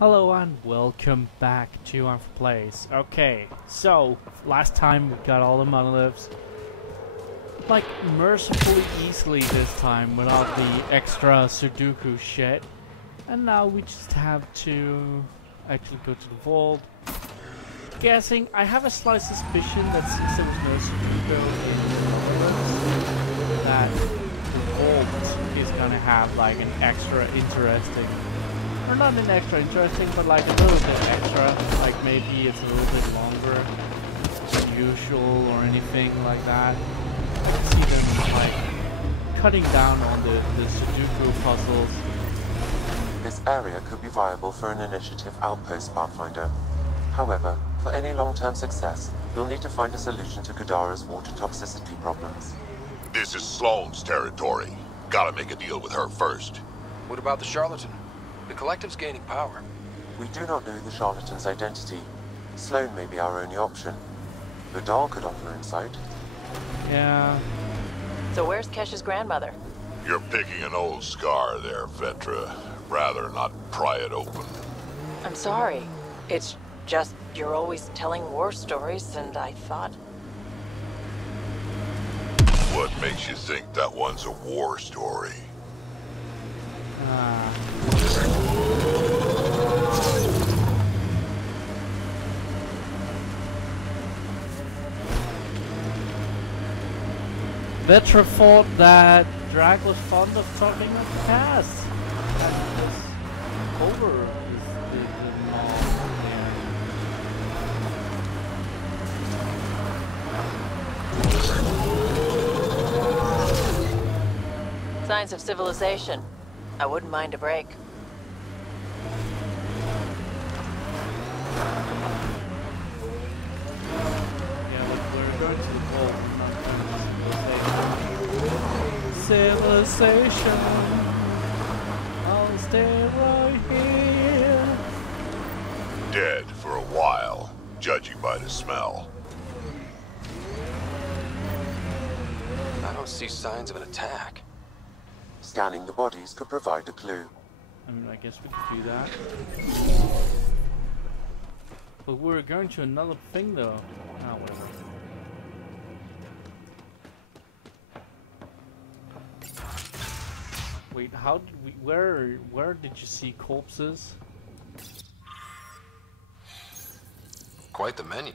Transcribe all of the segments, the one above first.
Hello and welcome back to Ankford Plays. Okay, so last time we got all the monoliths, like mercifully easily this time without the extra Sudoku shit, and now we just have to actually go to the vault. Guessing, I have a slight suspicion that since there was no Sudoku in the monoliths, that the vault is gonna have like an extra interesting. Or not an extra interesting, but like a little bit extra. Like maybe it's a little bit longer than usual or anything like that. I can see them like cutting down on the Sudoku puzzles. This area could be viable for an initiative outpost, Pathfinder. However, for any long-term success, you'll need to find a solution to Kadaras' water toxicity problems. This is Sloane's territory. Gotta make a deal with her first. What about the charlatan? The collective's gaining power. We do not know the charlatan's identity. Sloane may be our only option. Vidal could offer insight. Yeah. So where's Kesh's grandmother? You're picking an old scar there, Vetra. Rather not pry it open. I'm sorry. It's just you're always telling war stories, and I thought... What makes you think that one's a war story? Vetra thought that Drag was fond of talking of the past. Because Culver is the mom Yeah. Signs of civilization. I wouldn't mind a break. Yeah, look, we're going to the vault, not going to civilization. I'll stay right here. Dead for a while, judging by the smell. I don't see signs of an attack. Scanning the bodies could provide a clue. I mean, I guess we could do that. But we're going to another thing, though. Oh, whatever. Wait, how did we? Where did you see corpses? Quite the menu.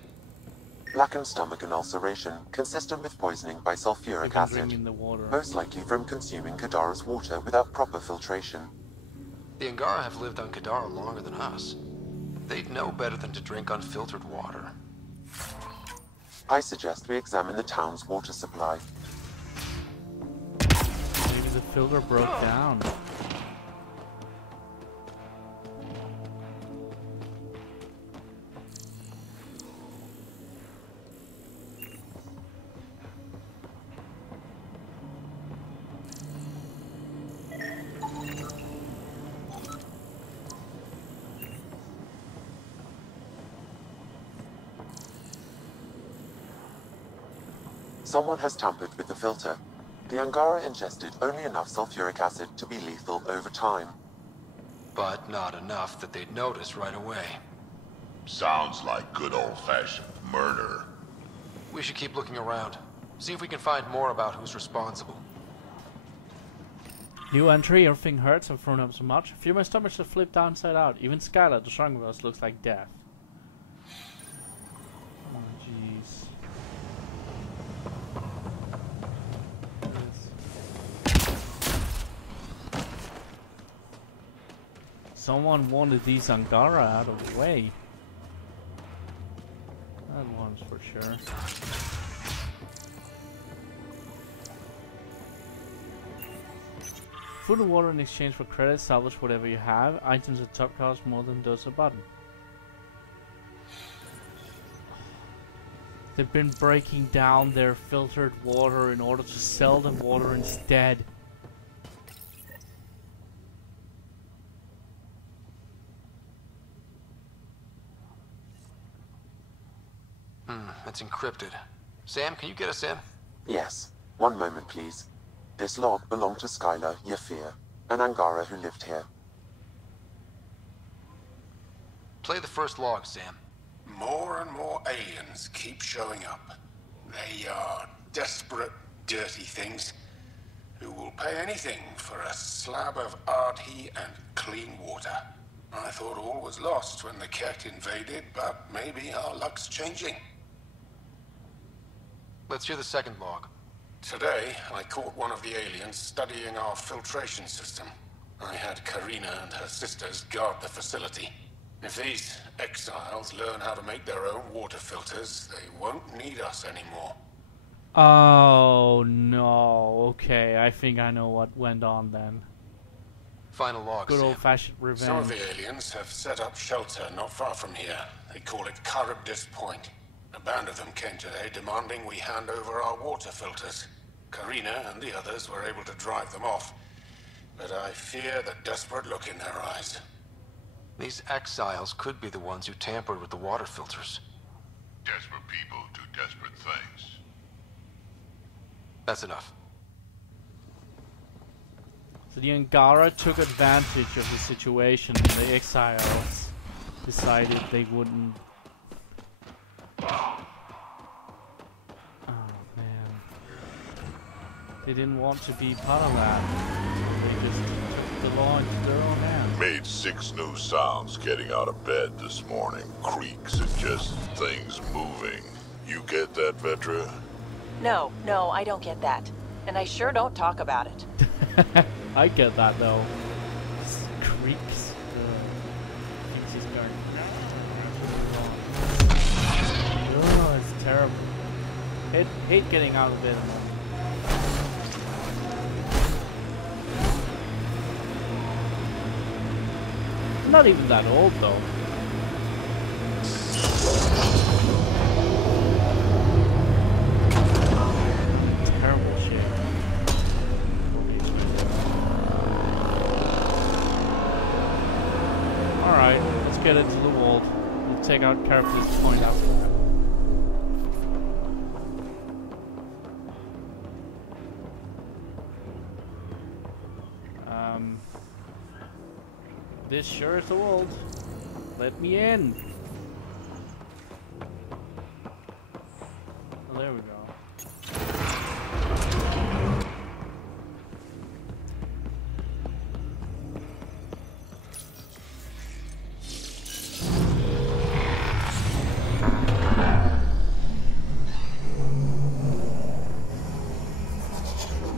Blackened stomach and ulceration, consistent with poisoning by sulfuric acid. In the water. Most likely from consuming Kadaras' water without proper filtration. The Angara have lived on Kadara longer than us. They'd know better than to drink unfiltered water. I suggest we examine the town's water supply. Maybe the filter broke down. Someone has tampered with the filter. The Angara ingested only enough sulfuric acid to be lethal over time. But not enough that they'd notice right away. Sounds like good old-fashioned murder. We should keep looking around. See if we can find more about who's responsible. New entry, everything hurts, I've thrown up so much. I feel my stomach should flip downside out. Even Skylar, the strong of us, looks like death. Oh, jeez. Someone wanted these Angara out of the way. That one's for sure. Food and water in exchange for credits, salvage whatever you have. Items at top cost more than those at bottom. They've been breaking down their filtered water in order to sell the water instead. It's encrypted. Sam, can you get us in? Yes. One moment, please. This log belonged to Skylar Yafir, an Angara who lived here. Play the first log, Sam. More and more aliens keep showing up. They are desperate, dirty things who will pay anything for a slab of Ardhi and clean water. I thought all was lost when the Ket invaded, but maybe our luck's changing. Let's hear the second log. Today, I caught one of the aliens studying our filtration system. I had Karina and her sisters guard the facility. If these exiles learn how to make their own water filters, they won't need us anymore. Oh no, okay, I think I know what went on then. Final log, Good Sam. old-fashioned revenge. Some of the aliens have set up shelter not far from here. They call it Charybdis Point. A band of them came today demanding we hand over our water filters. Karina and the others were able to drive them off, but I fear the desperate look in their eyes. These exiles could be the ones who tampered with the water filters. Desperate people do desperate things. That's enough. So the Angara took advantage of the situation and the exiles decided they wouldn't... Oh man. They didn't want to be part of that. They just took the law into their own hands. Made 6 new sounds getting out of bed this morning. Creaks and just things moving. You get that, Vetra? No, I don't get that. And I sure don't talk about it. I get that though. Just creaks. Thinks he's going. Oh, it's terrible. Hate getting out of bed. I'm not even that old though. Terrible shit. Alright, let's get into the vault. We'll take out Charybdis Point after that. This sure is the vault. Let me in. Oh, there we go.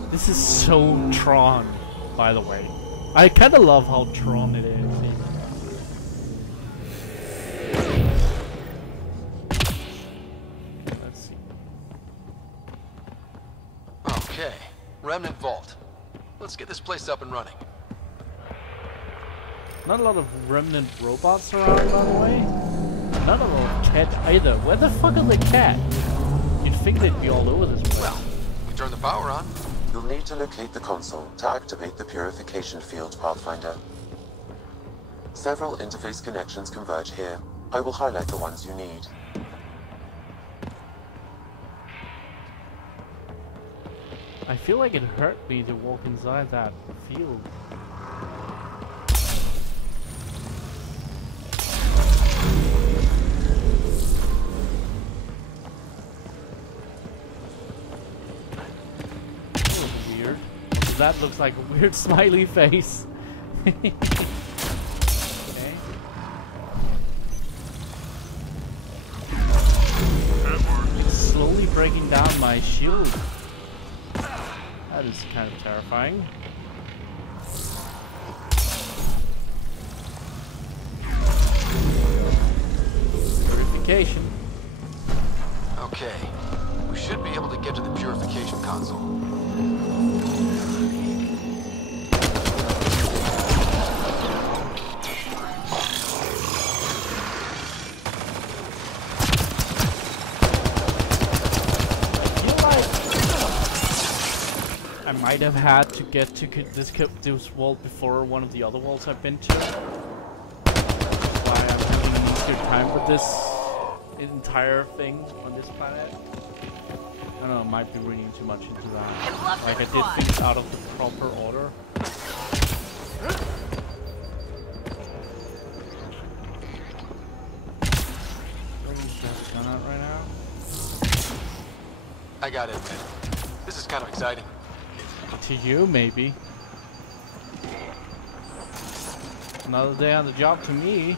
This is so Tron, by the way. I kind of love how Tron it is. Let's see. Okay, Remnant Vault. Let's get this place up and running. Not a lot of Remnant robots around, by the way. Not a lot of Ket either. Where the fuck are the Ket? You'd think they'd be all over this place. Well, we turn the power on. You'll need to locate the console to activate the purification field, Pathfinder. Several interface connections converge here. I will highlight the ones you need. I feel like it hurt me to walk inside that field. Weird. That looks like a weird smiley face. Okay. It's slowly breaking down my shield. That is kind of terrifying. Purification. Okay, we should be able to get to the purification console. I might have had to get to this vault before one of the other vaults I've been to. That's why I'm having an easier time with this entire thing on this planet. I don't know, I might be reading too much into that. Like I did things out of the proper order. I gotta admit, this is kind of exciting. To you, maybe. Another day on the job to me.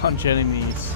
Punch enemies.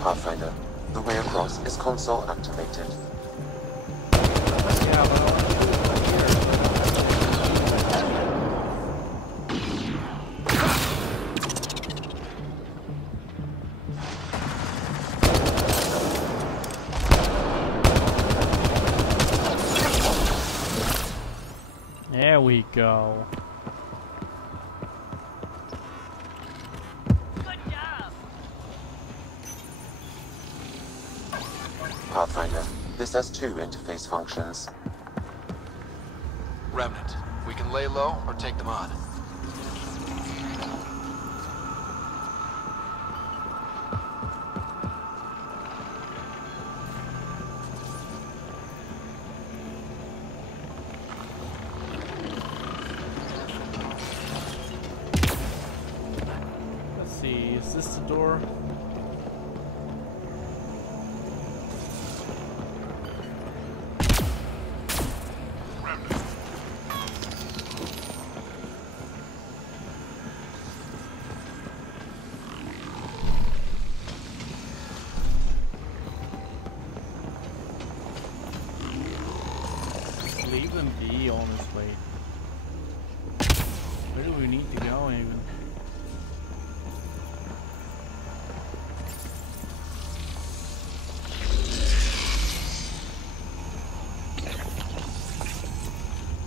Pathfinder, the way across is console activated. Yeah, but I want to do it here. There we go. Pathfinder, this has two interface functions. Remnant. We can lay low or take them on. Let's see, is this the door? Leave them be, honestly. Where do we need to go even?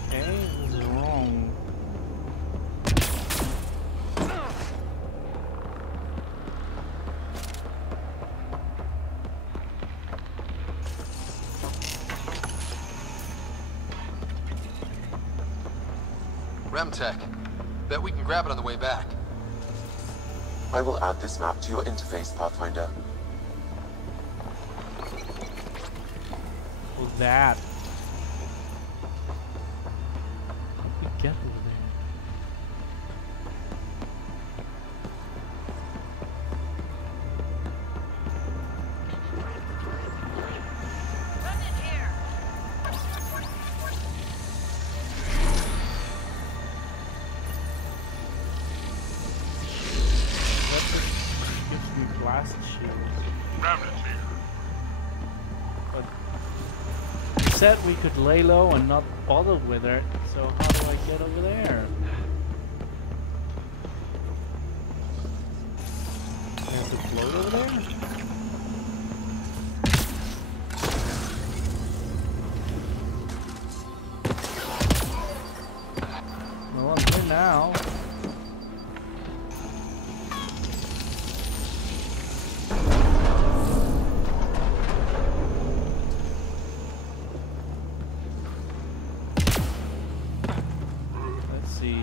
Okay, this is wrong. Remtech. Bet we can grab it on the way back. I will add this map to your interface, Pathfinder. What's that? We get over there. Gives me blast shields. Remnant here. But you said we could lay low and not bother with it, so how do I get over there? I have to float over there? Well, I'm here now. Let's see.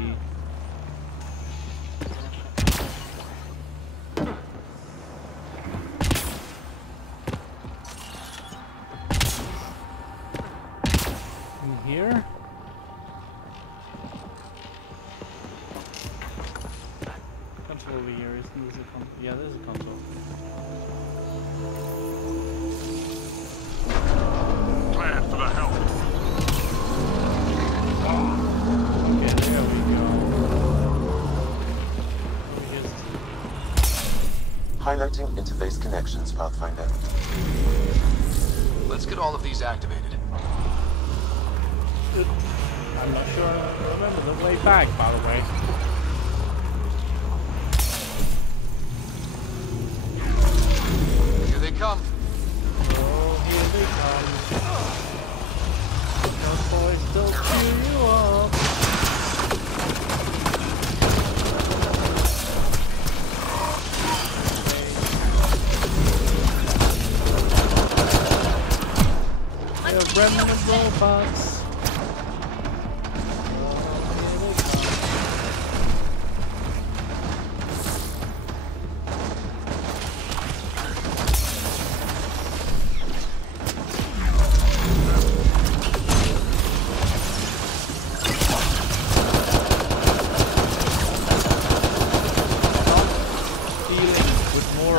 In here? Console over here, isn't this a console? Yeah, this is a console. Plan for the help. Okay, there we go. Highlighting interface connections, Pathfinder. Let's get all of these activated. I'm not sure I remember the way back, by the way. Here they come. Oh, here they come. Those boys don't cheer you up. They're remnant robots.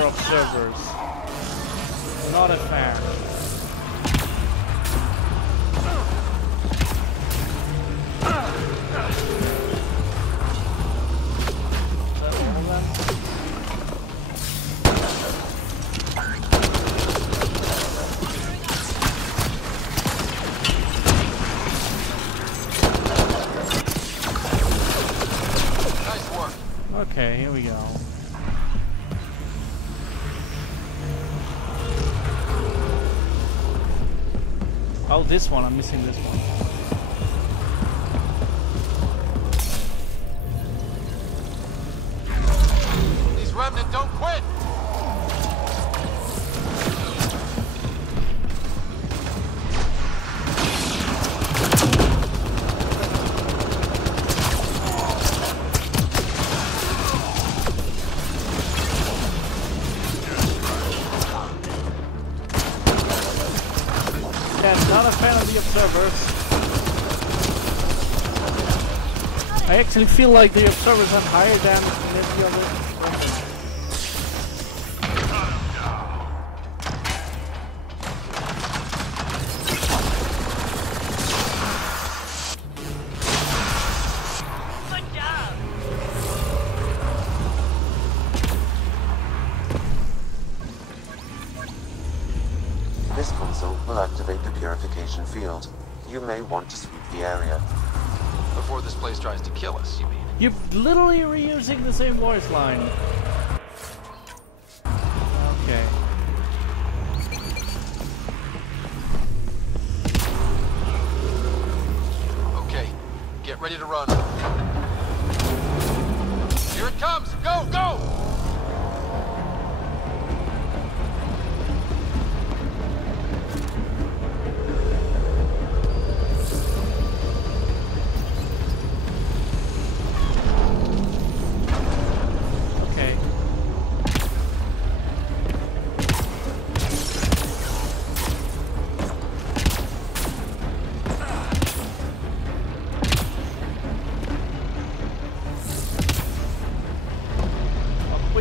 Observers. Not a fan. Is that all of them? Nice work. Okay, here we go. Oh, this one. I'm missing this one. These remnant don't quit! Not a fan of the observers. I actually feel like the observers are higher than any other weapon. This console will activate the purification field. You may want to sweep the area. Before this place tries to kill us, you mean? You're literally reusing the same voice line. Okay. Okay, get ready to run. Here it comes! Go, go!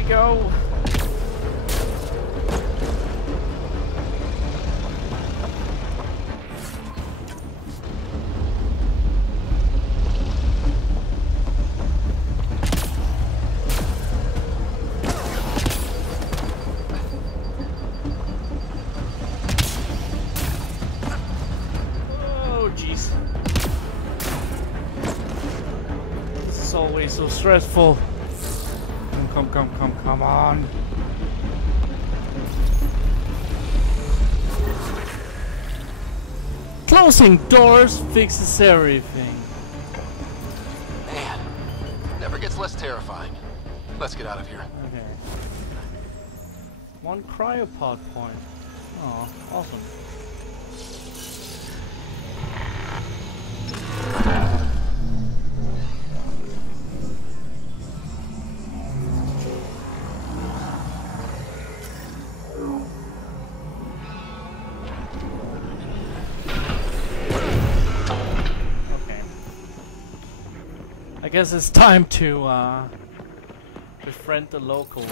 Go. Oh, jeez. This is always so stressful. Come on. Closing doors fixes everything. Man, never gets less terrifying. Let's get out of here. Okay. One cryopod point. Oh, awesome. I guess it's time to befriend the locals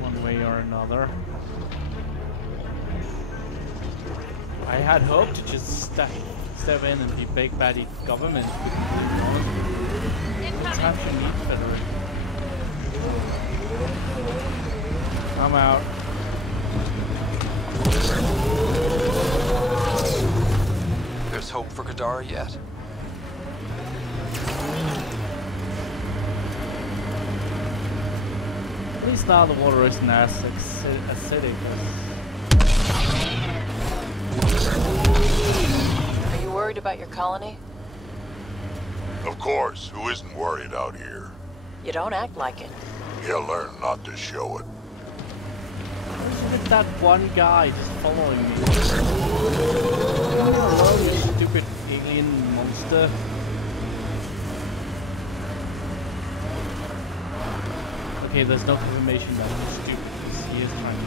one way or another. I had hoped to just step in and be big baddie government. What time to meet Federation? I'm out. There's hope for Kadara yet. At least now the water isn't as acidic Are you worried about your colony? Of course, who isn't worried out here? You don't act like it. He'll learn not to show it. Look at that one guy just following me. Leave me alone, you stupid alien monster. Okay, there's no confirmation that he's stupid because he is trying to.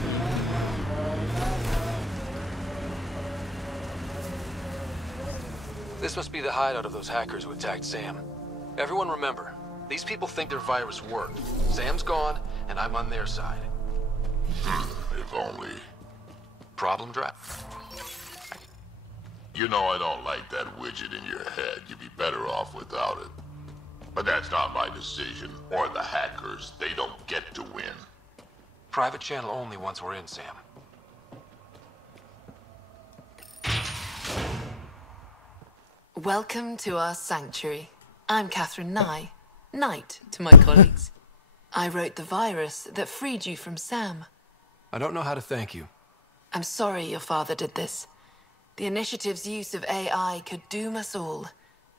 This must be the hideout of those hackers who attacked Sam. Everyone remember, these people think their virus worked. Sam's gone, and I'm on their side. If only. Problem draft. You know I don't like that widget in your head. You'd be better off without it. But that's not my decision, or the hackers. They don't get to win. Private channel only once we're in, Sam. Welcome to our sanctuary. I'm Catherine Nye, Knight to my colleagues. I wrote the virus that freed you from Sam. I don't know how to thank you. I'm sorry your father did this. The initiative's use of AI could doom us all,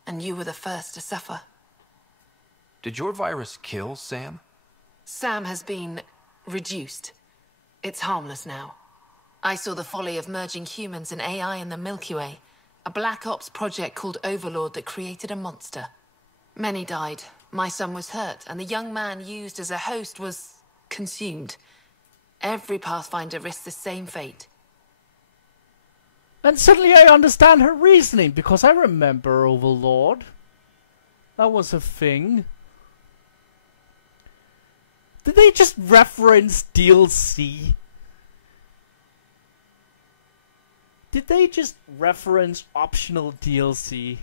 and you were the first to suffer. Did your virus kill Sam? Sam has been reduced. It's harmless now. I saw the folly of merging humans and AI in the Milky Way, a Black Ops project called Overlord that created a monster. Many died. My son was hurt, and the young man used as a host was consumed. Every Pathfinder risks the same fate. And suddenly I understand her reasoning, because I remember Overlord. That was a thing. Did they just reference DLC? Did they just reference optional DLC?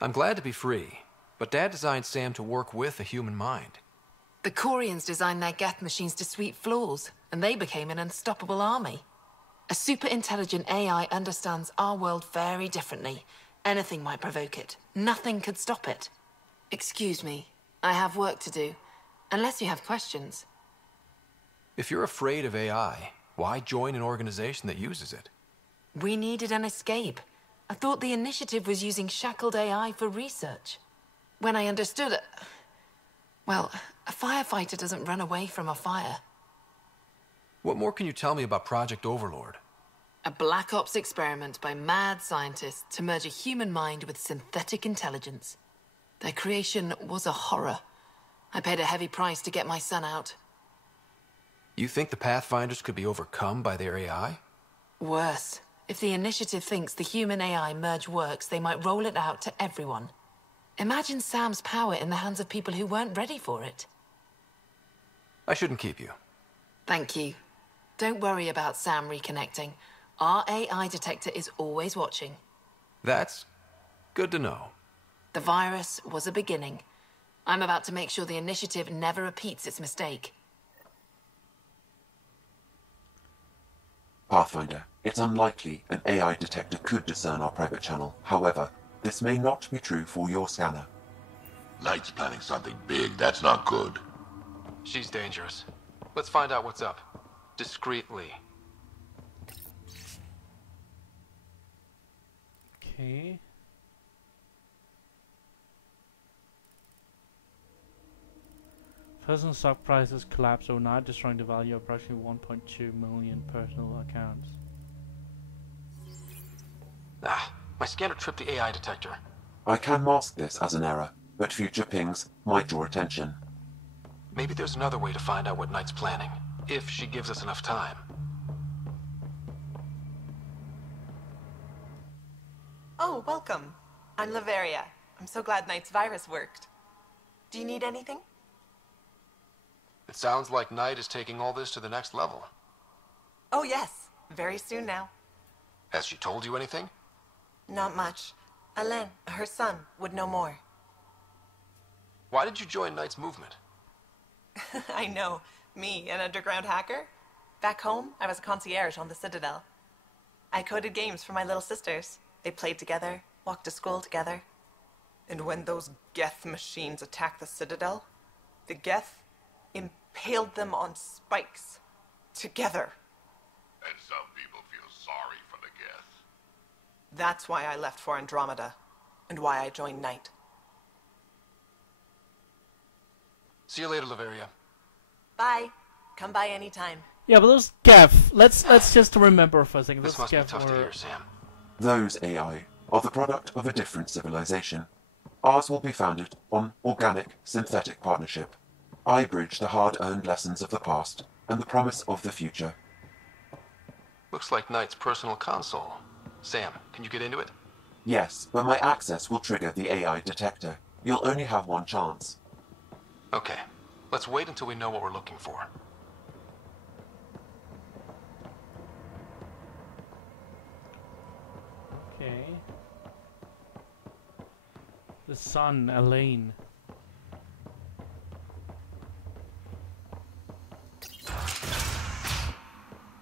I'm glad to be free, but Dad designed Sam to work with a human mind. The Corians designed their Geth machines to sweep floors, and they became an unstoppable army. A super-intelligent AI understands our world very differently. Anything might provoke it. Nothing could stop it. Excuse me, I have work to do. Unless you have questions. If you're afraid of AI, why join an organization that uses it? We needed an escape. I thought the initiative was using shackled AI for research. When I understood it... Well, a firefighter doesn't run away from a fire. What more can you tell me about Project Overlord? A Black Ops experiment by mad scientists to merge a human mind with synthetic intelligence. Their creation was a horror. I paid a heavy price to get my son out. You think the Pathfinders could be overcome by their AI? Worse. If the initiative thinks the human-AI merge works, they might roll it out to everyone. Imagine Sam's power in the hands of people who weren't ready for it. I shouldn't keep you. Thank you. Don't worry about Sam reconnecting. Our AI detector is always watching. That's good to know. The virus was a beginning. I'm about to make sure the initiative never repeats its mistake. Pathfinder, it's unlikely an AI detector could discern our private channel. However, this may not be true for your scanner. Knight's planning something big. That's not good. She's dangerous. Let's find out what's up. Discreetly. Okay. Personal stock prices collapsed overnight, destroying the value of approximately 1.2 million personal accounts. Ah, my scanner tripped the AI detector. I can mask this as an error, but future pings might draw attention. Maybe there's another way to find out what Knight's planning, if she gives us enough time. Oh, welcome. I'm Laveria. I'm so glad Knight's virus worked. Do you need anything? It sounds like Knight is taking all this to the next level. Oh, yes. Very soon now. Has she told you anything? Not much. Alain, her son, would know more. Why did you join Knight's movement? I know. Me, an underground hacker? Back home, I was a concierge on the Citadel. I coded games for my little sisters. They played together, walked to school together. And when those Geth machines attacked the Citadel, the Geth impaled them on spikes. Together. And some people feel sorry for the Geth. That's why I left for Andromeda, and why I joined Knight. See you later, Laveria. Bye. Come by anytime. Yeah, but those Geth, let's just remember for a second. This Those must be Geth tough to were... hear, Sam. Those AI are the product of a different civilization. Ours will be founded on organic, synthetic partnership. I bridge the hard-earned lessons of the past and the promise of the future. Looks like Knight's personal console. Sam, can you get into it? Yes, but my access will trigger the AI detector. You'll only have one chance. Okay. Let's wait until we know what we're looking for. Okay. The son, Elaine.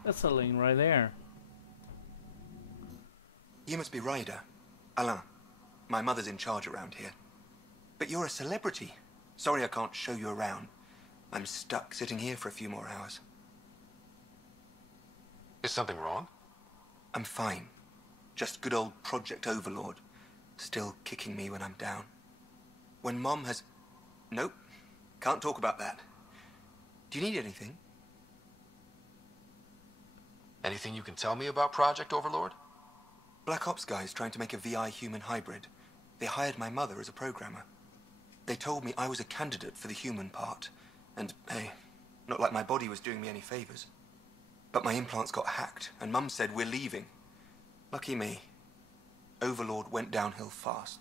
That's Elaine right there. You must be Ryder. Alain. My mother's in charge around here. But you're a celebrity. Sorry I can't show you around. I'm stuck sitting here for a few more hours. Is something wrong? I'm fine. Just good old Project Overlord. Still kicking me when I'm down. When Mom has... Nope. Can't talk about that. Do you need anything? Anything you can tell me about Project Overlord? Black Ops guys trying to make a VI-human hybrid. They hired my mother as a programmer. They told me I was a candidate for the human part. And, hey, not like my body was doing me any favors. But my implants got hacked, and Mum said we're leaving. Lucky me. Overlord went downhill fast.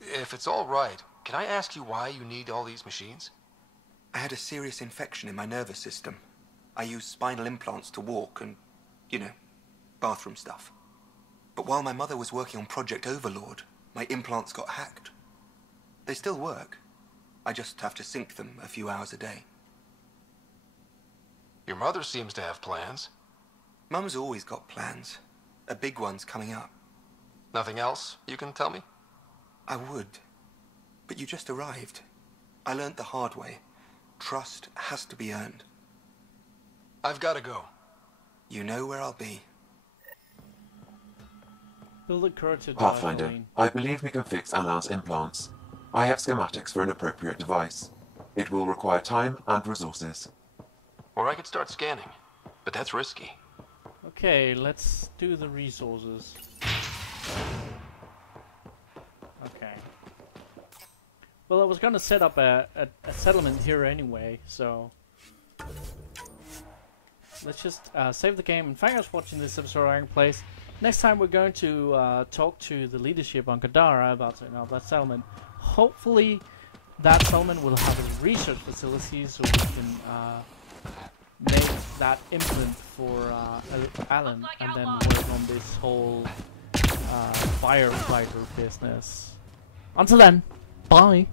If it's all right, can I ask you why you need all these machines? I had a serious infection in my nervous system. I used spinal implants to walk and, you know, bathroom stuff. But while my mother was working on Project Overlord, my implants got hacked. They still work. I just have to sync them a few hours a day. Your mother seems to have plans. Mum's always got plans. A big one's coming up. Nothing else you can tell me? I would. But you just arrived. I learned the hard way. Trust has to be earned. I've got to go. You know where I'll be. Build the courage to die, Pathfinder, Elaine. I believe we can fix Alain's implants. I have schematics for an appropriate device. It will require time and resources. Or I could start scanning, but that's risky. Okay, let's do the resources. Okay. Well, I was gonna set up a settlement here anyway, so... Let's just save the game, and thank you for watching this episode of Iron Place. Next time we're going to talk to the leadership on Kadaras about that settlement. Hopefully that settlement will have a research facility so we can make that implant for Alan, and then work on this whole firefighter business. Until then, bye!